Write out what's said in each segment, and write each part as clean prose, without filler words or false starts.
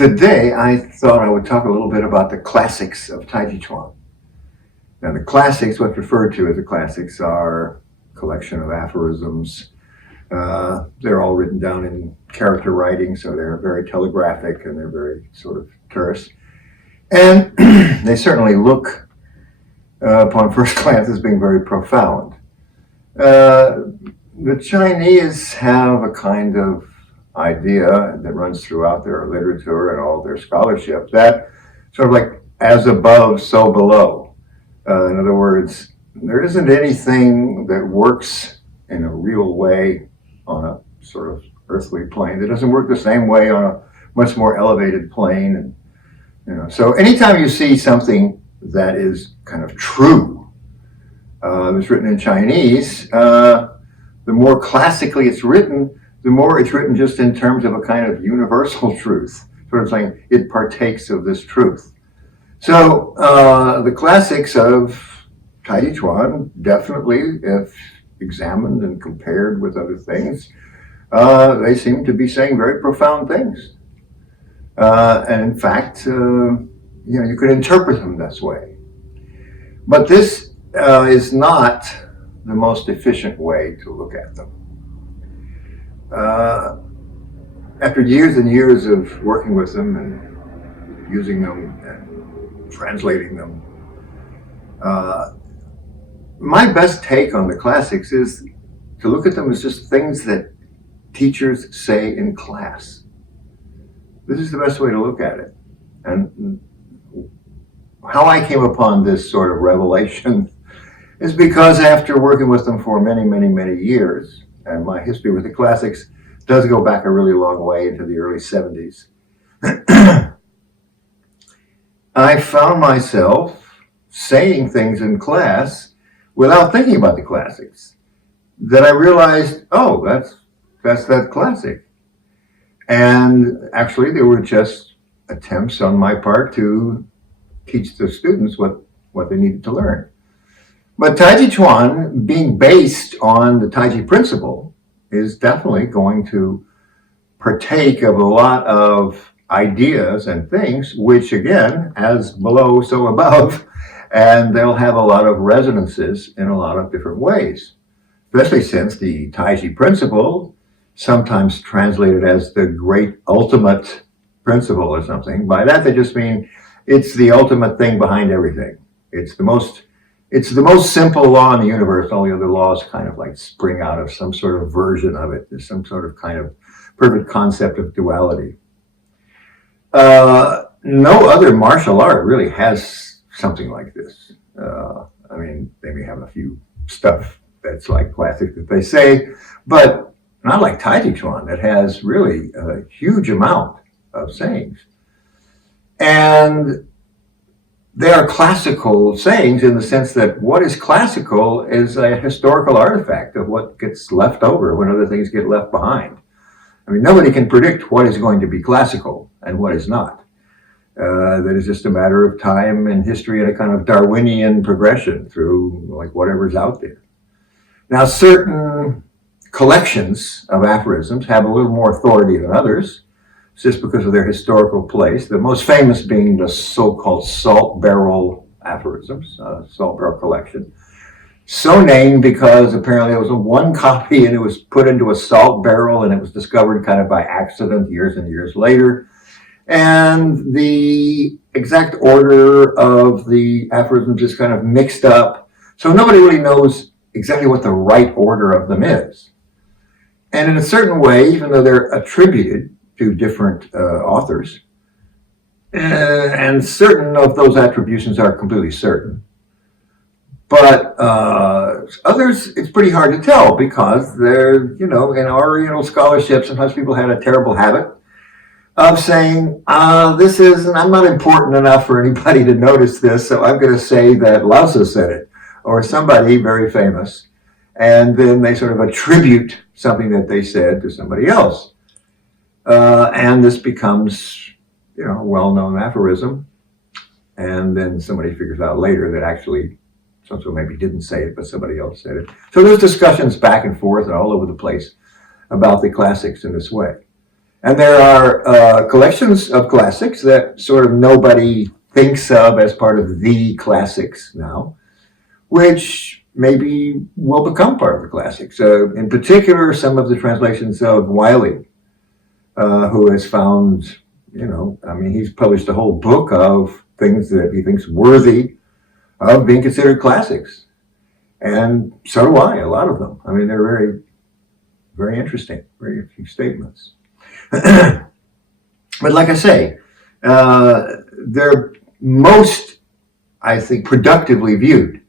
Today, I thought I would talk a little bit about the classics of Taijiquan. Now, the classics, what's referred to as the classics, are a collection of aphorisms. They're all written down in character writing, so they're very telegraphic and they're very sort of terse. And they certainly look, upon first glance, as being very profound. The Chinese have a kind of idea that runs throughout their literature and all their scholarship, that sort of like as above, so below. In other words, there isn't anything that works in a real way on a sort of earthly plane that doesn't work the same way on a much more elevated plane. And so anytime you see something that is kind of true, it's written in Chinese, the more classically it's written, the more it's written just in terms of a kind of universal truth, sort of saying it partakes of this truth. So the classics of Taijiquan definitely, if examined and compared with other things, they seem to be saying very profound things. And in fact, you could interpret them this way. But this is not the most efficient way to look at them. After years and years of working with them and using them and translating them, my best take on the classics is to look at them as just things that teachers say in class. This is the best way to look at it. And how I came upon this sort of revelation is because after working with them for many, many, many years, and my history with the classics does go back a really long way into the early 70s, I found myself saying things in class without thinking about the classics, that I realized, oh, that's that classic. And actually, they were just attempts on my part to teach the students what they needed to learn. But Taijiquan, being based on the Tai Chi Principle, is definitely going to partake of a lot of ideas and things, which again, as below, so above, and they'll have a lot of resonances in a lot of different ways, especially since the Tai Chi Principle, sometimes translated as the great ultimate principle or something. By that, they just mean it's the ultimate thing behind everything. It's the most simple law in the universe. All the other laws kind of like spring out of some sort of version of it. There's some sort of kind of perfect concept of duality. No other martial art really has something like this. I mean, they may have a few stuff that's like classic that they say, but not like Taijiquan that has really a huge amount of sayings. And they are classical sayings in the sense that what is classical is a historical artifact of what gets left over when other things get left behind. I mean, nobody can predict what is going to be classical and what is not. That is just a matter of time and history and a kind of Darwinian progression through like whatever's out there. Now, certain collections of aphorisms have a little more authority than others, just because of their historical place. The most famous being the so-called salt barrel aphorisms, salt barrel collection. So named because apparently there was one copy and it was put into a salt barrel and it was discovered kind of by accident years and years later. And the exact order of the aphorisms is kind of mixed up. So nobody really knows exactly what the right order of them is. And in a certain way, even though they're attributed to different authors, and certain of those attributions are completely certain. But others, it's pretty hard to tell because they're, in our Oriental scholarship, sometimes people had a terrible habit of saying, I'm not important enough for anybody to notice this, so I'm going to say that Lao Tzu said it, or somebody very famous, and then they sort of attribute something that they said to somebody else. And this becomes, a well-known aphorism. And then somebody figures out later that actually so-and-so maybe didn't say it, but somebody else said it. So there's discussions back and forth and all over the place about the classics in this way. And there are collections of classics that sort of nobody thinks of as part of the classics now, which maybe will become part of the classics. In particular, some of the translations of Wiley, who has found, he's published a whole book of things that he thinks worthy of being considered classics. And so do I, a lot of them. I mean, they're very, very interesting, very few statements. But like I say, they're most, I think, productively viewed.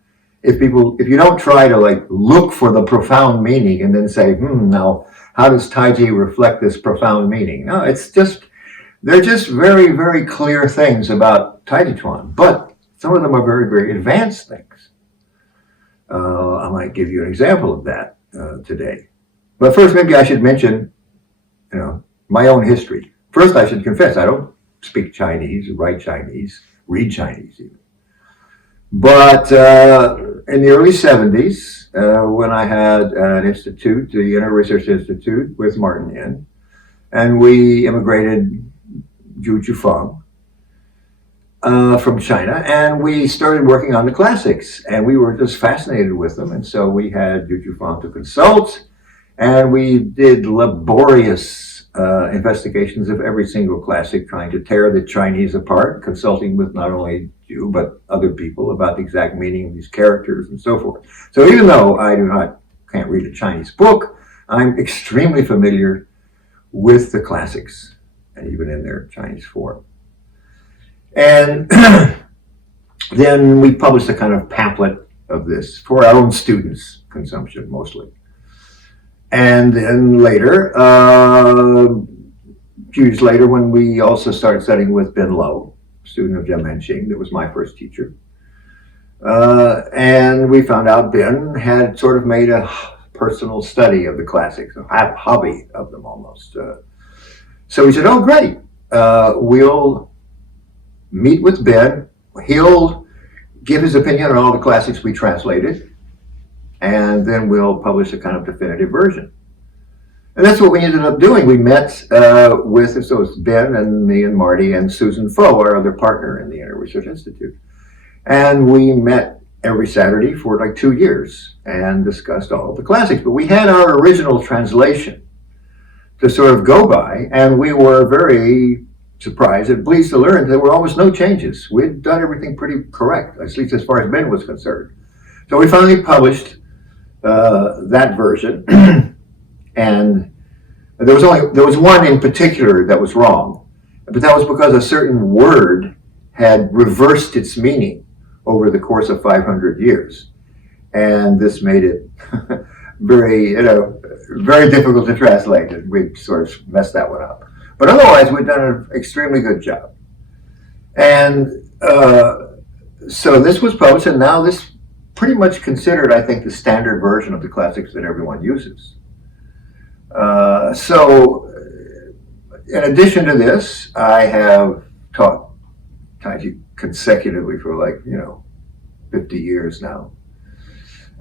If you don't try to like look for the profound meaning and then say, now how does Taiji reflect this profound meaning? No, they're just very, very clear things about Taijiquan, but some of them are very, very advanced things. I might give you an example of that today. But first, maybe I should mention, my own history. First, I should confess, I don't speak Chinese, write Chinese, read Chinese even. But in the early 70s, when I had an institute, the Inner Research Institute with Martin Yin, and we immigrated Ju Feng from China, and we started working on the classics, and we were just fascinated with them, and so we had Ju Feng to consult, and we did laborious investigations of every single classic, trying to tear the Chinese apart, consulting with not only Ju, but other people about the exact meaning of these characters and so forth. So even though I can't read a Chinese book, I'm extremely familiar with the classics, and even in their Chinese form. And then we published a kind of pamphlet of this for our own students' consumption, mostly. And then later, a few years later, when we also started studying with Ben Lo, student of Jian Manqing, that was my first teacher. And we found out Ben had sort of made a personal study of the classics, a hobby of them almost. So we said, oh, great, we'll meet with Ben. He'll give his opinion on all the classics we translated, and then we'll publish a kind of definitive version. And that's what we ended up doing. We met so it's Ben and me and Marty and Susan Foe, our other partner in the Inner Research Institute. And we met every Saturday for like 2 years and discussed all of the classics. But we had our original translation to sort of go by, and we were very surprised and pleased to learn there were almost no changes. We'd done everything pretty correct, at least as far as Ben was concerned. So we finally published that version, and there was one in particular that was wrong, but that was because a certain word had reversed its meaning over the course of 500 years, and this made it very difficult to translate, and we sort of messed that one up. But otherwise, we've done an extremely good job. And so this was published, and now this pretty much considered, I think, the standard version of the classics that everyone uses. So in addition to this, I have taught Taiji consecutively for 50 years now.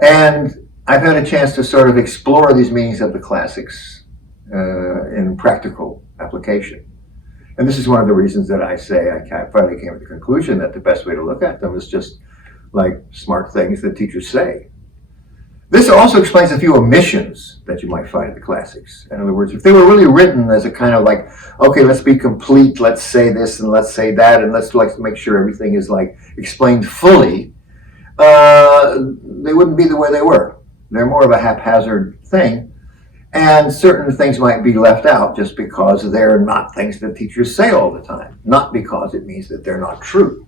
And I've had a chance to sort of explore these meanings of the classics in practical application. And this is one of the reasons that I say I finally came to the conclusion that the best way to look at them is just like smart things that teachers say. This also explains a few omissions that you might find in the classics. In other words, if they were really written as a kind of like, okay, let's be complete, let's say this and let's say that, and let's like make sure everything is like explained fully, they wouldn't be the way they were. They're more of a haphazard thing, and certain things might be left out just because they're not things that teachers say all the time, not because it means that they're not true.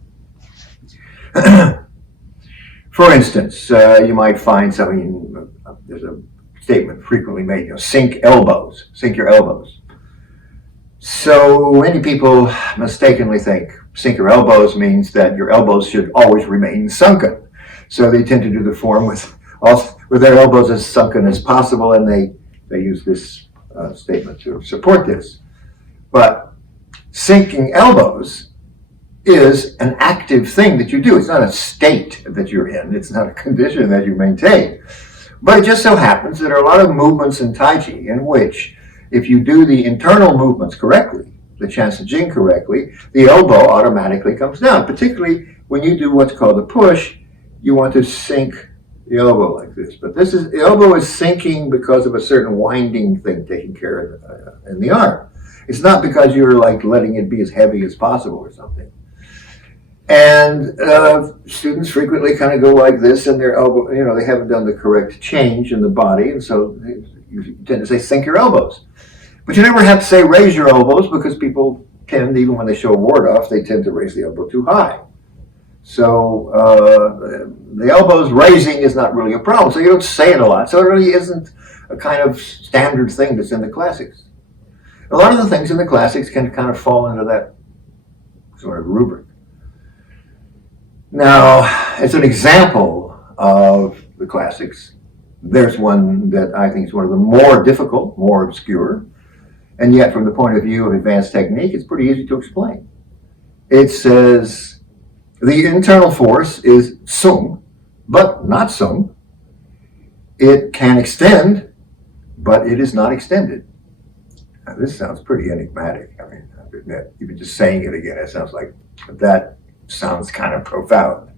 For instance, you might find something, there's a statement frequently made, sink elbows, sink your elbows. So many people mistakenly think sink your elbows means that your elbows should always remain sunken. So they tend to do the form with their elbows as sunken as possible, and they use this statement to support this. But sinking elbows is an active thing that you do. It's not a state that you're in. It's not a condition that you maintain. But it just so happens that there are a lot of movements in Tai Chi in which if you do the internal movements correctly, the Chansa Jing correctly, the elbow automatically comes down. Particularly when you do what's called a push, you want to sink the elbow like this. But the elbow is sinking because of a certain winding thing taking care of in the arm. It's not because you're like letting it be as heavy as possible or something. And students frequently kind of go like this, and their elbow, they haven't done the correct change in the body, and so you tend to say sink your elbows. But you never have to say raise your elbows, because people tend, even when they show a ward off, they tend to raise the elbow too high. So the elbows raising is not really a problem. So you don't say it a lot. So it really isn't a kind of standard thing that's in the classics. A lot of the things in the classics can kind of fall into that sort of rubric. Now, as an example of the classics, there's one that I think is one of the more difficult, more obscure, and yet from the point of view of advanced technique, it's pretty easy to explain. It says the internal force is sung, but not sung. It can extend, but it is not extended. Now, this sounds pretty enigmatic. I mean, even just saying it again, it sounds like that sounds kind of profound.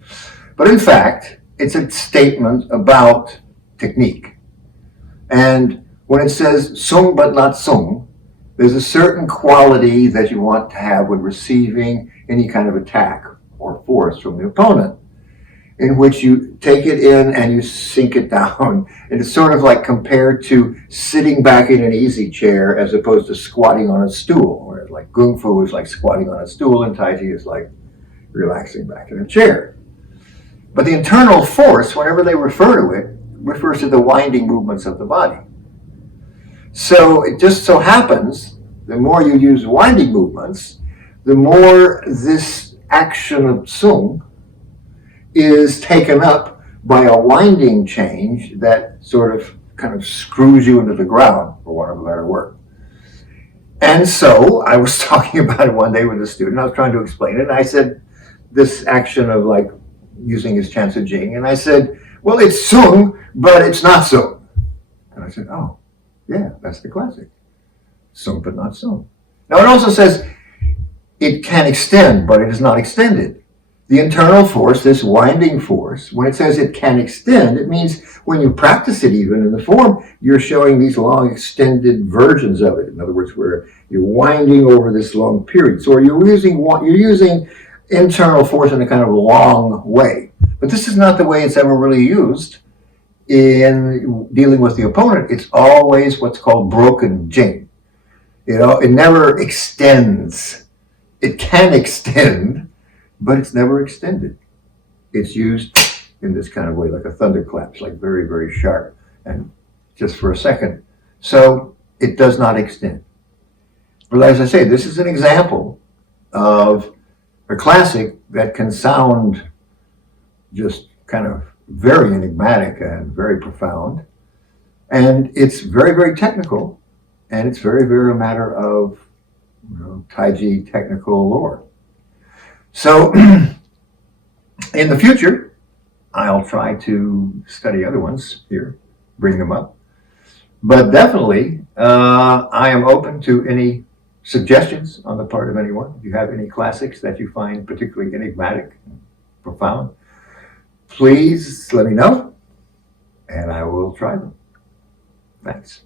But in fact, it's a statement about technique. And when it says sung but not sung, there's a certain quality that you want to have when receiving any kind of attack or force from the opponent, in which you take it in and you sink it down. And it's sort of like compared to sitting back in an easy chair as opposed to squatting on a stool. Whereas like Kung Fu is like squatting on a stool, and Tai Chi is like relaxing back in a chair. But the internal force, whenever they refer to it, refers to the winding movements of the body. So it just so happens, the more you use winding movements, the more this action of sung is taken up by a winding change that sort of kind of screws you into the ground, for want of a better word. And so I was talking about it one day with a student. I was trying to explain it, and I said, this action of like using his Chansa Jing, and I said, well, it's sung, but it's not sung. And I said, oh, yeah, that's the classic. Sung, but not sung. Now it also says it can extend, but it is not extended. The internal force, this winding force, when it says it can extend, it means when you practice it even in the form, you're showing these long extended versions of it. In other words, where you're winding over this long period. So you're using internal force in a kind of long way. But this is not the way it's ever really used in dealing with the opponent. It's always what's called broken Jing. It never extends. It can extend, but it's never extended. It's used in this kind of way, like a thunderclap. It's like very, very sharp, and just for a second. So it does not extend. But as I say, this is an example of a classic that can sound just kind of very enigmatic and very profound. And it's very, very technical, and it's very, very a matter of Taiji technical lore. So in the future, I'll try to study other ones here, bring them up. But definitely, I am open to any suggestions on the part of anyone. If you have any classics that you find particularly enigmatic and profound, please let me know, and I will try them. Thanks.